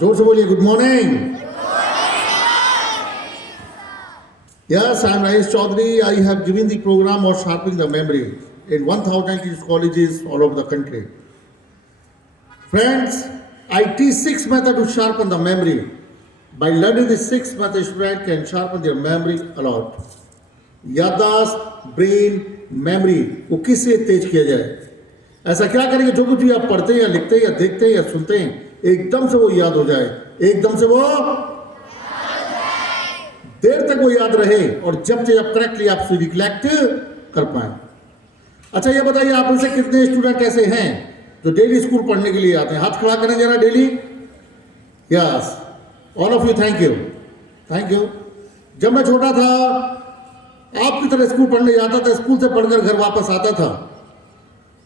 जोर से बोलिए, good morning. Yes, I am Rajesh Chaudhary. I have given the program of sharpening the memory in 1000 colleges all over the country. Friends, I teach 6 methods to sharpen the memory. By learning the 6 methods, students can sharpen their memory a lot. याददाश्त, brain, memory को किससे तेज किया जाए? ऐसा क्या करेंगे जो कुछ भी आप पढ़ते हैं या लिखते हैं या देखते हैं या सुनते हैं एकदम से वो याद हो जाए, एकदम से वो देर तक वो याद रहे और जब करेक्टली आप उसे रिकलेक्ट कर पाए। अच्छा ये बताइए, आप में से कितने स्टूडेंट ऐसे हैं जो डेली स्कूल पढ़ने के लिए आते हैं? हाथ खड़ा करें जरा। Daily? Yes, all of you, thank you, thank you. जब मैं छोटा था आपकी तरह स्कूल पढ़ने जाता था, स्कूल से पढ़कर घर वापस आता था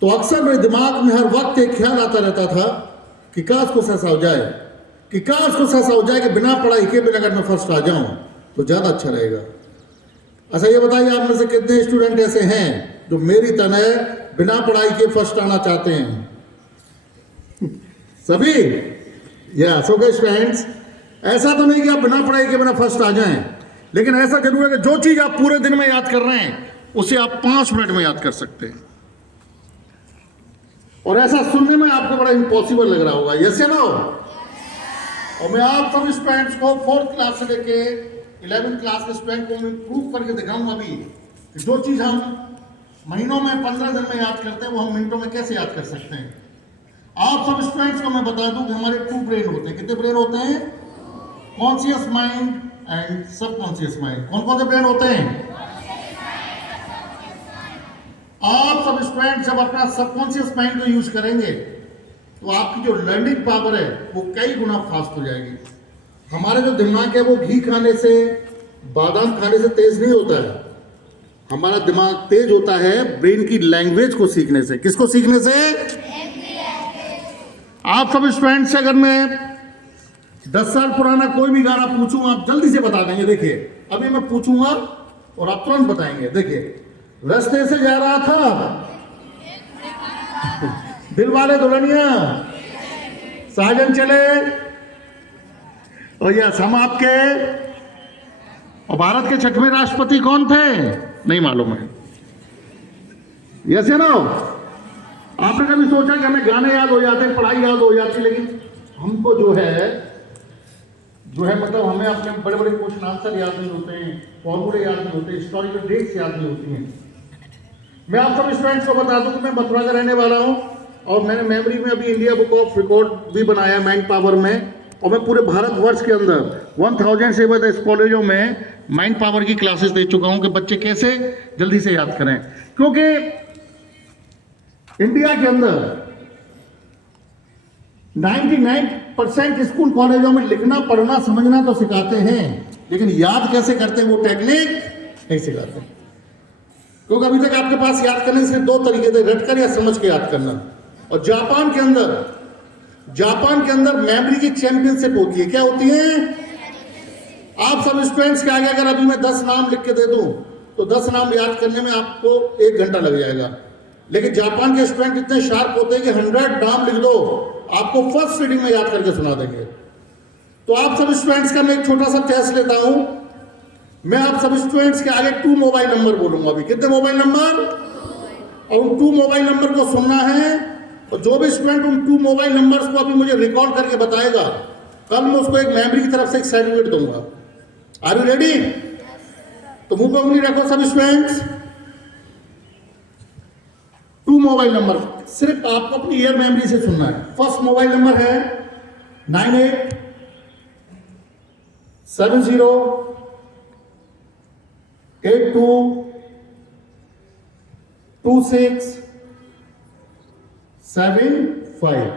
तो अक्सर मेरे दिमाग में हर वक्त एक ख्याल आता रहता था कि काश कुछ ऐसा हो जाए, कि काश कुछ ऐसा हो जाए कि बिना पढ़ाई के बिना अगर मैं फर्स्ट आ जाऊं तो ज़्यादा अच्छा रहेगा। अच्छा ये बताइए, आप में से कितने स्टूडेंट ऐसे हैं जो मेरी तरह बिना पढ़ाई के फर्स्ट आना चाहते हैं? सभी? या सो गए फ्रेंड्स, ऐसा तो नहीं कि आप बिना पढ़ाई के बिना फर्स्ट आ जाएं, लेकिन ऐसा जरूर है कि जो चीज़ आप पूरे दिन में याद कर रहे हैं उसे आप 5 मिनट में याद कर सकते हैं। और ऐसा सुनने में आपको बड़ा इम्पॉसिबल लग रहा होगा, यस या नो? और मैं आप सब स्टूडेंट्स को 4th क्लास से लेके 11th क्लास के स्टूडेंट को मैं प्रूव करके दिखाऊंगा अभी कि जो चीज़ हम महीनों में 15 दिन में याद करते हैं वो हम मिनटों में कैसे याद कर सकते हैं। आप सब स्टूडेंट्स को मैं बता दूं कि हमारे 2 ब्रेन होते हैं। कितने ब्रेन होते हैं? Conscious mind and subconscious mind. कौन कौन से ब्रेन होते हैं? आप सब स्टूडेंट जब अपना सबकॉन्शियस माइंड को यूज करेंगे तो आपकी जो लर्निंग पावर है वो कई गुना फास्ट हो जाएगी। हमारा जो दिमाग है वो घी खाने से, बादाम खाने से तेज नहीं होता है। हमारा दिमाग तेज होता है ब्रेन की लैंग्वेज को सीखने से। किसको सीखने से? आप सब स्टूडेंट से अगर मैं 10 साल पुराना कोई भी गाना पूछूं आप जल्दी से बता देंगे। देखिए अभी मैं पूछूंगा और आप तुरंत बताएंगे। देखिए, रास्ते से जा रहा था दिल वाले दुल्हनिया साजन चले, और यस हम आपके। और भारत के 6वें राष्ट्रपति कौन थे? नहीं मालूम है, यस या नो? आपने कभी सोचा कि हमें गाने याद हो जाते हैं, पढ़ाई याद हो जाती है, लेकिन हमको जो है मतलब हमें अपने बड़े बड़े क्वेश्चन आंसर याद नहीं होते हैं, फॉर्मूले याद नहीं होते, हिस्टोरिकल डेट्स याद नहीं होती हैं। मैं आप सब स्टूडेंट्स को बता दूं कि मैं मथुरा का रहने वाला हूं और मैंने मेमोरी में अभी इंडिया बुक ऑफ रिकॉर्ड भी बनाया माइंड पावर में, और मैं पूरे भारतवर्ष के अंदर 1000 से ज़्यादा कॉलेजों में माइंड पावर की क्लासेस दे चुका हूं कि बच्चे कैसे जल्दी से याद करें। क्योंकि इंडिया के अंदर 99% स्कूल कॉलेजों में लिखना पढ़ना समझना तो सिखाते हैं, लेकिन याद कैसे करते हैं वो टेक्निक नहीं सिखाते। क्योंकि अभी तक आपके पास याद करने से 2 तरीके थे, रटकर या समझ के याद करना। और जापान के अंदर मेमोरी की चैंपियनशिप होती है। क्या होती है? आप सब स्टूडेंट्स के आगे अगर अभी मैं 10 नाम लिख के दे दूं तो 10 नाम याद करने में आपको 1 घंटा लग जाएगा, लेकिन जापान के स्टूडेंट इतने शार्प होते हैं कि 100 नाम लिख दो आपको फर्स्ट रीडिंग में याद करके सुना देंगे। तो आप सब स्टूडेंट्स का मैं एक छोटा सा टेस्ट लेता हूं। मैं आप सब स्टूडेंट्स के आगे 2 मोबाइल नंबर बोलूंगा। अभी कितने मोबाइल नंबर? और उन 2 मोबाइल नंबर को सुनना है, और जो भी स्टूडेंट उन 2 मोबाइल नंबर्स को अभी मुझे रिकॉल करके बताएगा, कल मैं उसको एक मेमोरी की तरफ से एक सर्टिफिकेट दूंगा। Are you ready? तो मुंह पे उंगली रखो सब स्टूडेंट्स। 2 मोबाइल नंबर सिर्फ आपको अपनी ईयर मेमोरी से सुनना है। फर्स्ट मोबाइल नंबर है 9870822675,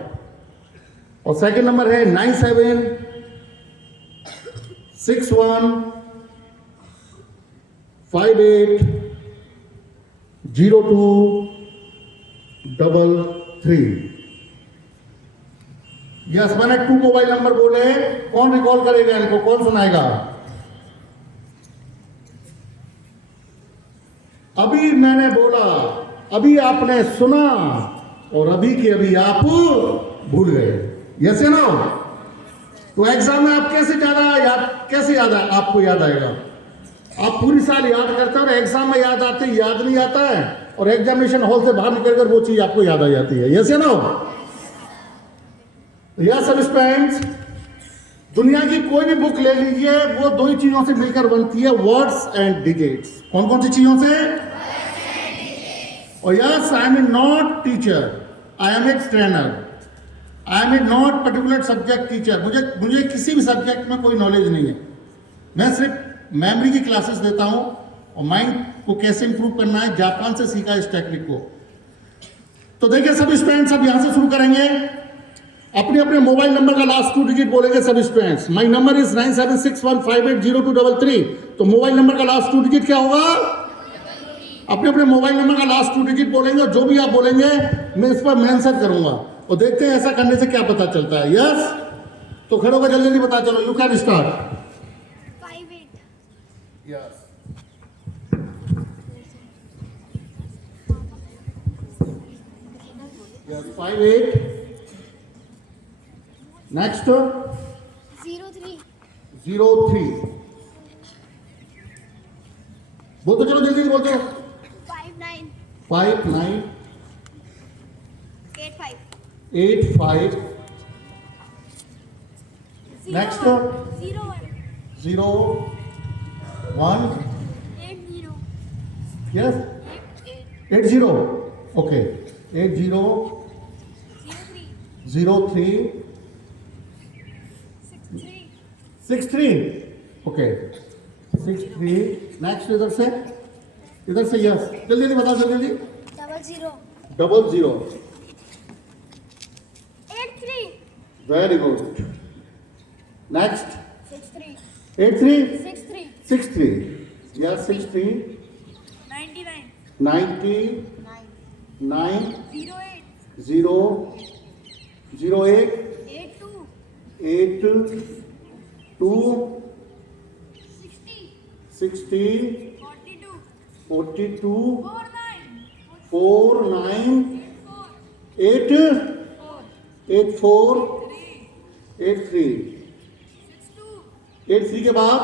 और सेकंड नंबर है 9761580233। यस, मैंने 2 मोबाइल नंबर बोले। कौन रिकॉल करेगा इनको? कौन सुनाएगा? अभी मैंने बोला, अभी आपने सुना, और अभी के अभी आप भूल गए। यस या नो? तो एग्जाम में आप कैसे याद आपको याद आएगा? आप पूरी साल याद करते हैं और एग्जाम में याद आते याद नहीं आता है, और एग्जामिनेशन हॉल से बाहर निकलकर वो चीज आपको याद आ जाती है। यस या नो? यस सब स्टूडेंट्स, दुनिया की कोई भी बुक ले लीजिए, वो दो ही चीजों से मिलकर बनती है, वर्ड्स एंड डिजिट्स। कौन कौन सी चीजों से? और yes, I am not teacher, I am a trainer, I am not particular subject teacher. मुझे किसी भी सब्जेक्ट में कोई नॉलेज नहीं है, मैं सिर्फ मेमोरी की क्लासेस देता हूं और माइंड को कैसे इंप्रूव करना है, जापान से सीखा इस टेक्निक को। तो देखिए सब स्टूडेंट्स, अब यहां से शुरू करेंगे। अपने अपने मोबाइल नंबर का लास्ट 2 डिजिट बोलेंगे सब स्टूडेंट्स। My number is 9761580233। तो मोबाइल नंबर का लास्ट 2 डिजिट क्या होगा? अपने अपने मोबाइल नंबर का लास्ट 2 डिजिट बोलेंगे, और जो भी आप बोलेंगे मैं इस पर मेंशन करूंगा, और देखते हैं ऐसा करने से क्या पता चलता है। यस, तो खड़े होकर जल्दी जल्दी पता चलो। You can start. 58 yes, yes 58। Next 03 03। बोलते चलो जल्दी बोलते हो। 59 59 85 85। Next. 01 01 80 yes 88 80 okay 80 03 03 63 63 okay 63। Next इधर से यस, जल्दी जल्दी बताओ, जल्दी जल्दी। 00 00 83 वेरी गुड। नेक्स्ट 63 83 63 63 यस 63 99 90 9 08 0 08 82 8 2 60 60 42 42 49 4 9 8 84 83 83 के बाद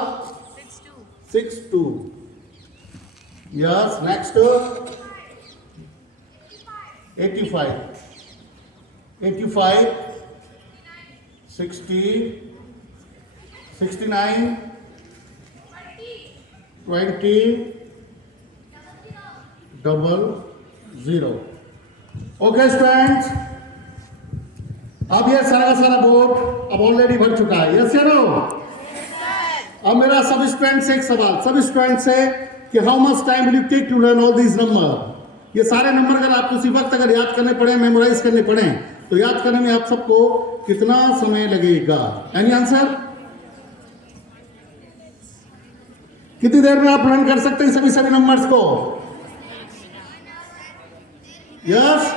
62 यस। नेक्स्ट 85 85 60 69 20 00। ओके स्टूडेंट्स, अब ये सारा का सारा बोर्ड अब ऑलरेडी भर चुका है। यस या नो? अब मेरा सब स्टूडेंट से एक सवाल, सब स्टूडेंट से, कि how much time will you take to learn all these number. ये सारे नंबर अगर आपको उसी वक्त अगर याद करने पड़े, मेमोराइज करने पड़े, तो याद करने में आप सबको कितना समय लगेगा? Any answer? कितनी देर में आप लर्न कर सकते हैं सभी नंबर्स को? यस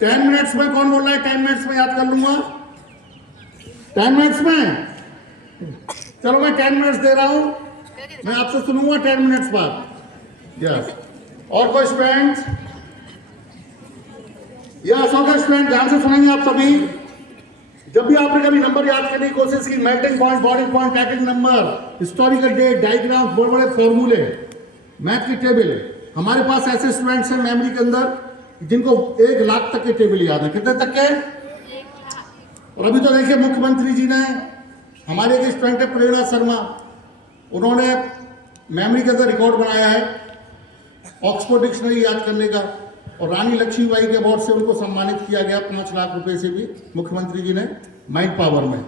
10 मिनट्स में। कौन बोल रहा है 10 मिनट्स में याद कर लूंगा? 10 मिनट्स में? चलो मैं 10 मिनट्स दे रहा हूं, मैं आपसे सुनूंगा 10 मिनट्स बाद। यस, और कोई स्टूडेंट? यस, और कोई स्टूडेंट? ध्यान से सुनेंगे आप सभी। जब भी आपने कभी नंबर याद करने की कोशिश की, melting point, boiling point, tacking number, historical date, diagram, बड़े बड़े फॉर्मूले, मैथ की टेबल, हमारे पास ऐसे स्टूडेंट्स हैं मेमोरी के अंदर जिनको 1 लाख तक के टेबल याद है। कितने तक के? और अभी तो देखिए मुख्यमंत्री जी ने, हमारे एक स्टूडेंट है प्रेरणा शर्मा, उन्होंने मेमोरी के अंदर रिकॉर्ड बनाया है ऑक्सफोर्ड डिक्शनरी याद करने का, और रानी लक्ष्मीबाई के अवार्ड से उनको सम्मानित किया गया 5 लाख रुपए से भी मुख्यमंत्री जी ने माइंड पावर में।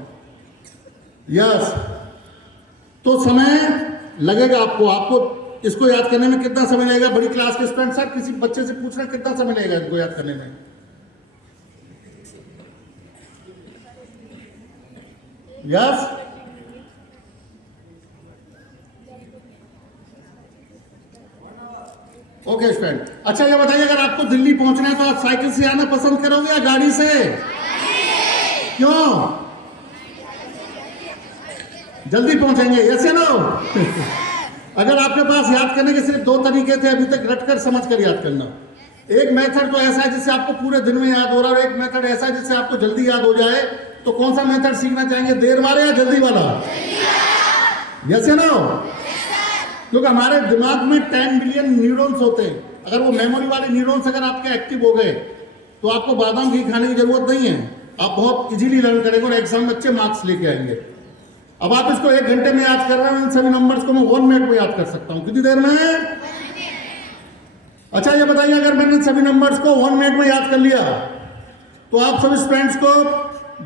यस, तो समय लगेगा आपको इसको याद करने में कितना समय लगेगा? बड़ी क्लास के स्टूडेंट सर किसी बच्चे से पूछना कितना समय लगेगा इसको याद करने में? Yes, okay student. अच्छा ये बताइए, अगर आपको दिल्ली पहुंचना है तो आप साइकिल से आना पसंद करोगे या गाड़ी से? क्यों? जल्दी पहुंचेंगे। यस या नो? अगर आपके पास याद करने के सिर्फ 2 तरीके थे अभी तक, रटकर समझ कर याद करना। एक मेथड तो ऐसा है जिससे आपको पूरे दिन में याद हो रहा है, और एक मेथड ऐसा है जिससे आपको जल्दी याद हो जाए। तो कौन सा मेथड सीखना चाहेंगे, देर वाला या जल्दी वाला? यस या नो? क्योंकि हमारे दिमाग में 10 बिलियन न्यूरॉन्स होते हैं। अगर वो मेमोरी वाले न्यूरॉन्स अगर आपके एक्टिव हो गए तो आपको बादाम घी खाने की जरूरत नहीं है, आप बहुत इजीली लर्न करेंगे और एग्जाम में अच्छे मार्क्स लेके आएंगे। अब आप इसको 1 घंटे में याद कर रहे हैं, इन सभी नंबर्स को मैं 1 मिनट में याद कर सकता हूं। कितनी देर में? अच्छा ये बताइए, अगर मैंने सभी नंबर्स को 1 मिनट में याद कर लिया तो आप सभी स्टूडेंट्स को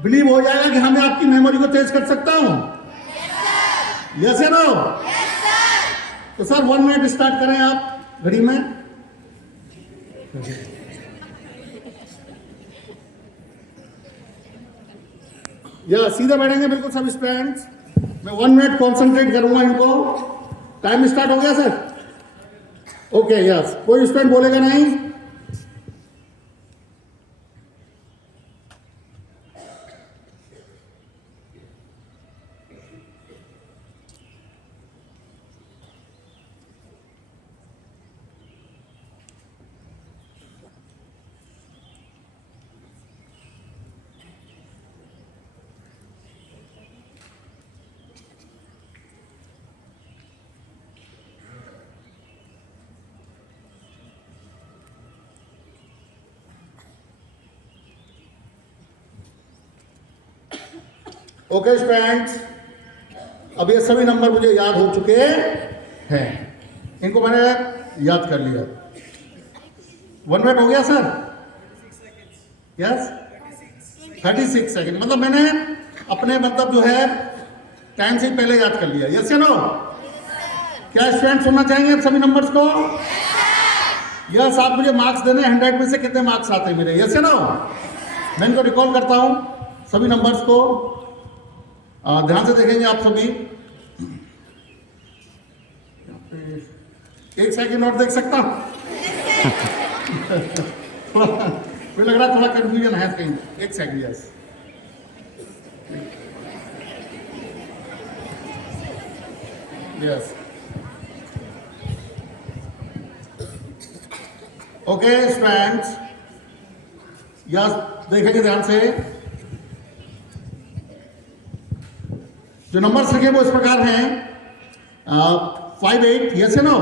बिलीव हो जाएगा कि हाँ मैं आपकी मेमोरी को तेज कर सकता हूं? यस या नो? तो सर 1 मिनट स्टार्ट करें आप घड़ी में। या सीधे बैठेंगे बिल्कुल सब स्टूडेंट्स। मैं 1 मिनट कॉन्सेंट्रेट करूंगा इनको। टाइम स्टार्ट हो गया सर? ओके यस, कोई स्टूडेंट बोलेगा नहीं? ओके स्टूडेंट्स, अब ये सभी नंबर मुझे याद हो चुके हैं, इनको मैंने याद कर लिया। 1 मिनट हो गया सर? यस 36 सेकंड, मतलब मैंने अपने मतलब जो है टाइम से पहले याद कर लिया। यस या नो? क्या स्टूडेंट सुनना चाहेंगे अब सभी नंबर्स को? यस, आप मुझे मार्क्स देने 100 में से कितने मार्क्स आते हैं मेरे? यस या नो? मैं इनको रिकॉल करता हूं सभी नंबर्स को, ध्यान से देखेंगे आप सभी। 1 सेकंड और देख सकता हूं? मुझे लग रहा है थोड़ा कंफ्यूजन है कहीं। 1 second. Yes yes okay students, yes देखेंगे ध्यान से। जो नंबर्स लिखे वो इस प्रकार हैं 5 8। यस या नो?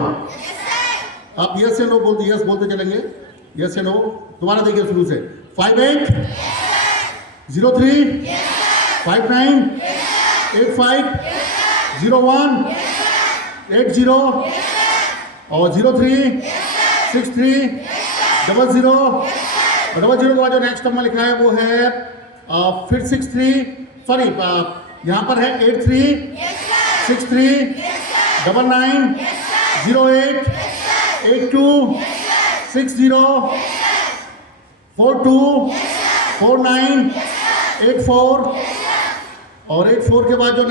आप यस या नो बोलते, यस बोलते चलेंगे। यस या नो? दोबारा देखिए शुरू से। 5 8 0 3 5 9 8 5 0 1 8 0 और 0 3 6 3 0 0 और 0 0 का जो नेक्स्ट नंबर लिखा है वो है फिर 6 3, सॉरी यहाँ पर है 8 3 6 3 9 9 0 8 8 2 6 0 4 2 4 9 8 4 और 8 4 के बाद जो